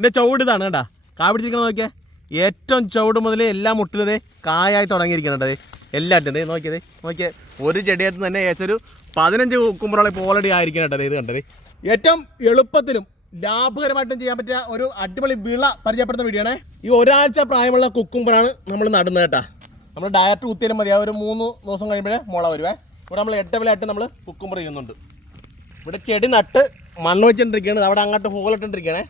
ഇതിന്റെ ചുവട് ഇതാണ് കേട്ടാ കാ നോക്കിയാൽ ഏറ്റവും ചുവട് മുതൽ എല്ലാ മുട്ടിലതേ കായായി തുടങ്ങിയിരിക്കുന്നുണ്ട് അതെ എല്ലാറ്റും ദേ നോക്കിയതേ നോക്കിയേ. ഒരു ചെടിയത്ത് തന്നെ ഏകദേശം ഒരു പതിനഞ്ച് കുമ്പറോളം ഇപ്പോൾ ഓൾറെഡി ആയിരിക്കണം കേട്ടോ ദേ ഇത് കണ്ടത് ഏറ്റവും എളുപ്പത്തിലും ലാഭകരമായിട്ടും ചെയ്യാൻ പറ്റിയ ഒരു അടിപൊളി വിള പരിചയപ്പെടുന്ന വീഡിയോ ആണ്. ഈ ഒരാഴ്ച പ്രായമുള്ള കുക്കുമ്പറാണ് നമ്മൾ നടുന്നത് കേട്ടാ. നമ്മൾ ഡയറക്റ്റ് കുത്തിയാലും മതി. ആ ഒരു മൂന്ന് ദിവസം കഴിയുമ്പോഴേ മുള വരുവേ. ഇവിടെ നമ്മൾ എട്ടവിലായിട്ട് നമ്മൾ കുക്കുമ്പർ ചെയ്യുന്നുണ്ട്. ഇവിടെ ചെടി നട്ട് മണ്ണ് വെച്ചിട്ടിരിക്കുകയാണ്. അവിടെ അങ്ങോട്ട് ഹോളിട്ടിരിക്കുകയാണേ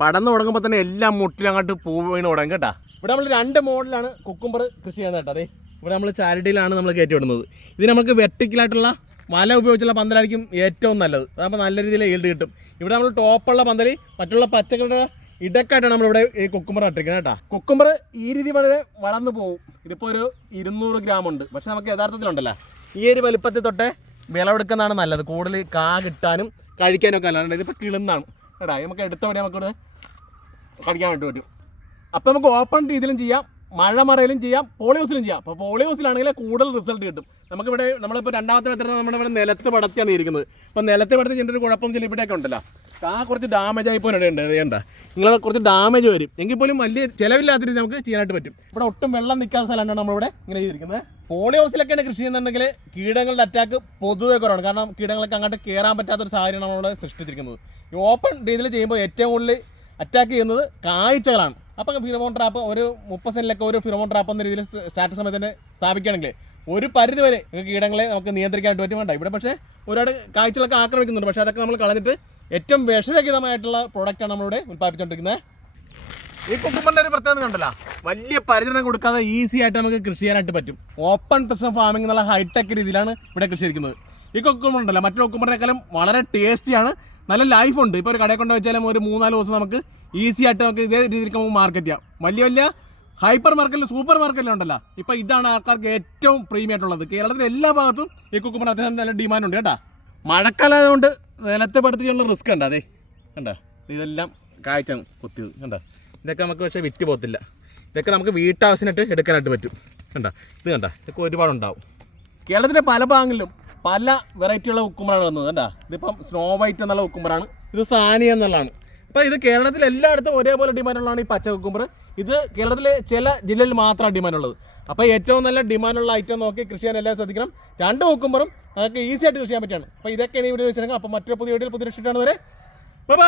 പടന്ന് തുടങ്ങുമ്പോൾ തന്നെ എല്ലാം മുട്ടിലങ്ങോട്ട് പൂ വീണ് തുടങ്ങും കേട്ടാ. ഇവിടെ നമ്മൾ രണ്ട് മോഡലാണ് കുക്കുംബർ കൃഷി ചെയ്യുന്നത് കേട്ടോ. അതെ ഇവിടെ നമ്മൾ ചാരിറ്റിയിലാണ് നമ്മൾ കയറ്റി വിടുന്നത്. ഇത് നമുക്ക് വെർട്ടിക്കലായിട്ടുള്ള വല ഉപയോഗിച്ചുള്ള പന്തലായിരിക്കും ഏറ്റവും നല്ലത്. അതാകുമ്പോൾ നല്ല രീതിയിൽ ഈൽഡ് കിട്ടും. ഇവിടെ നമ്മൾ ടോപ്പുള്ള പന്തൽ മറ്റുള്ള പച്ചക്കറിയുടെ ഇടക്കായിട്ടാണ് നമ്മളിവിടെ ഈ കുക്കുംബർ നട്ടിരിക്കുന്നത് കേട്ടോ. കുക്കുംബർ ഈ രീതി വളരെ വളർന്നു പോകും ഇതിപ്പോൾ ഒരു ഇരുന്നൂറ് ഗ്രാം ഉണ്ട്. പക്ഷെ നമുക്ക് യഥാർത്ഥത്തിലുണ്ടല്ലോ ഈ ഒരു വലുപ്പത്തിൽ തൊട്ടേ വിളവെടുക്കുന്നതാണ് നല്ലത്. കൂടുതൽ കാ കിട്ടാനും കഴിക്കാനും ഒക്കെ നല്ലതാണ് ഇതിപ്പോൾ കിളുന്നാണ്. കേട്ടാ നമുക്ക് എടുത്തപടി നമുക്കിവിടെ കളിക്കാൻ വേണ്ടി പറ്റും. അപ്പോൾ നമുക്ക് ഓപ്പൺ രീതിയിലും ചെയ്യാം മഴ മറയിലും ചെയ്യാം പോളിയോസിലും ചെയ്യാം. അപ്പോൾ പോളിയോസിലാണെങ്കിൽ കൂടുതൽ റിസൾട്ട് കിട്ടും. നമുക്കിവിടെ നമ്മളിപ്പോൾ രണ്ടാമത്തെ മെത്തഡ് നമ്മുടെ ഇവിടെ നിലത്ത് പടത്തിയാണ് ഇരിക്കുന്നത്. അപ്പോൾ നിലത്ത് പടത്തി ഒരു കുഴപ്പം ചില ഇവിടെയൊക്കെ ഉണ്ടല്ലോ. ആ കുറച്ച് ഡാമേജ് ആയി പോയിട്ടുണ്ട്. വേണ്ട നിങ്ങൾ കുറച്ച് ഡാമേജ് വരും. എങ്കിൽ പോലും വലിയ ചിലവില്ലാത്ത രീതി നമുക്ക് ചെയ്യാനായിട്ട് പറ്റും. ഇവിടെ ഒട്ടും വെള്ളം നിൽക്കാത്ത സ്ഥലമാണ് നമ്മളിവിടെ ഇങ്ങനെ ചെയ്തിരിക്കുന്നത്. പോളിയോസിലൊക്കെയാണ് കൃഷി ചെയ്യുന്നുണ്ടെങ്കിൽ കീടങ്ങളുടെ അറ്റാക്ക് പൊതുവെ കുറവാണ്. കാരണം കീടങ്ങളൊക്കെ അങ്ങോട്ട് കയറാൻ പറ്റാത്തൊരു സാഹചര്യം നമ്മളിവിടെ സൃഷ്ടിച്ചിരിക്കുന്നത്. ഈ ഓപ്പൺ രീതിയിൽ ചെയ്യുമ്പോൾ ഏറ്റവും കൂടുതൽ അറ്റാക്ക് ചെയ്യുന്നത് കാഴ്ചകളാണ്. അപ്പം ഫിറമോൺ ട്രാപ്പ് ഒരു മുപ്പത് സെന്റിലൊക്കെ ഒരു ഫിറമോൺ ട്രാപ്പ് എന്ന രീതിയിൽ സ്റ്റാറ്റസ് സമയത്ത് തന്നെ സ്ഥാപിക്കുകയാണെങ്കിൽ ഒരു പരിധി വരെ കീടങ്ങളെ നമുക്ക് നിയന്ത്രിക്കാനായിട്ട് പറ്റും. വേണ്ട. ഇവിടെ പക്ഷേ ഒരുപാട് കാഴ്ചകളൊക്കെ ആക്രമിക്കുന്നുണ്ട്. പക്ഷേ അതൊക്കെ നമ്മൾ കളഞ്ഞിട്ട് ഏറ്റവും വിഷരഹിതമായിട്ടുള്ള പ്രോഡക്റ്റാണ് നമ്മളിവിടെ ഉൽപ്പാദിപ്പിച്ചുകൊണ്ടിരിക്കുന്നത് ഈ കുക്കുമ്പറിന്റെ ഒരു പ്രത്യേകത കണ്ടല്ലോ? വലിയ പരിചരണം കൊടുക്കാതെ ഈസി ആയിട്ട് നമുക്ക് കൃഷി ചെയ്യാനായിട്ട് പറ്റും. ഓപ്പൺ പ്രശ്നം ഫാമിംഗ് എന്നുള്ള ഹൈടെക് രീതിയിലാണ് ഇവിടെ കൃഷി ഇരിക്കുന്നത് ഈ കുക്കുമ്പർ ഉണ്ടല്ലോ മറ്റു കുക്കുമ്പറിനേക്കാളും വളരെ ടേസ്റ്റിയാണ് നല്ല ലൈഫ് ഉണ്ട്. ഇപ്പോൾ ഒരു കടയിൽ കൊണ്ട് വെച്ചാലും ഒരു മൂന്നാൽ ദിവസം നമുക്ക് ഈസി ആയിട്ട് നമുക്ക് ഇതേ രീതിയിൽ നമുക്ക് മാർക്കറ്റ് ചെയ്യാം. വലിയ വലിയ ഹൈപ്പർ മാർക്കറ്റിൽ സൂപ്പർ മാർക്കറ്റിലും ഉണ്ടല്ലോ. ഇപ്പോൾ ഇതാണ് ആൾക്കാർക്ക് ഏറ്റവും പ്രീമിയം ആയിട്ടുള്ളത്. കേരളത്തിലെ എല്ലാ ഭാഗത്തും ഈ കുക്കുമ്പർ അത്യാവശ്യം നല്ല ഡിമാൻഡ് ഉണ്ട് കേട്ടോ. മഴക്കാലം ആയതുകൊണ്ട് നിലത്ത് ചെയ്യുന്ന റിസ്ക് ഉണ്ട് അതെ കണ്ടോ? ഇതെല്ലാം കായ്ച്ചാണ് കുത്തിയത് കണ്ടോ? ഇതൊക്കെ നമുക്ക് പക്ഷേ വിറ്റ് പോകത്തില്ല. ഇതൊക്കെ നമുക്ക് വീട്ടാവശ്യമായിട്ട് എടുക്കാനായിട്ട് പറ്റും കണ്ടോ? ഇത് കണ്ടോ? ഇതൊക്കെ ഒരുപാടുണ്ടാവും. കേരളത്തിന്റെ പല ഭാഗങ്ങളിലും പല വെറൈറ്റിയുള്ള ഉക്കുമ്പറാണ് വന്നത് കണ്ടാ? ഇതിപ്പം സ്നോ വൈറ്റ് എന്നുള്ള ഉക്കുമ്പറാണ് ഇത് സാനി എന്നുള്ളതാണ്. അപ്പോൾ ഇത് കേരളത്തിൽ എല്ലായിടത്തും ഒരേപോലെ ഡിമാൻഡുള്ളതാണ് ഈ പച്ച കുക്കുമ്പർ ഇത് കേരളത്തിലെ ചില ജില്ലയിൽ മാത്രമാണ് ഡിമാൻഡുള്ളത് അപ്പോൾ ഏറ്റവും നല്ല ഡിമാൻഡുള്ള ഐറ്റം നോക്കി കൃഷി ചെയ്യാൻ എല്ലാവരും ശ്രദ്ധിക്കണം. രണ്ട് നോക്കുമ്പോഴും അതൊക്കെ ഈസി ആയിട്ട് കൃഷി ചെയ്യാൻ പറ്റുകയാണ്. അപ്പോൾ ഇതൊക്കെയാണ് ഈ വീഡിയോ വെച്ചിട്ടുണ്ടെങ്കിൽ അപ്പോൾ മറ്റൊരു പുതിയ വീഡിയോയിൽ പുതിയ രക്ഷിട്ടാണ് വരെ ബൈ